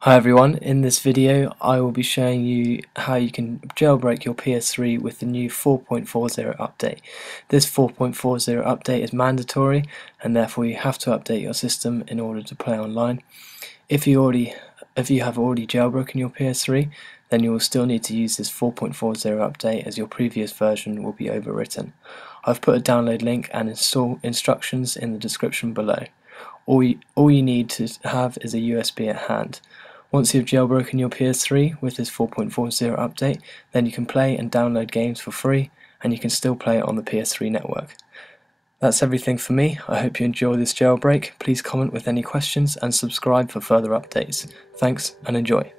Hi everyone, in this video I will be showing you how you can jailbreak your PS3 with the new 4.40 update. This 4.40 update is mandatory and therefore you have to update your system in order to play online. If you have already jailbroken your PS3, then you will still need to use this 4.40 update as your previous version will be overwritten. I've put a download link and install instructions in the description below. All you need to have is a USB at hand. Once you've jailbroken your PS3 with this 4.40 update, then you can play and download games for free, and you can still play it on the PS3 network. That's everything for me. I hope you enjoy this jailbreak. Please comment with any questions and subscribe for further updates. Thanks and enjoy.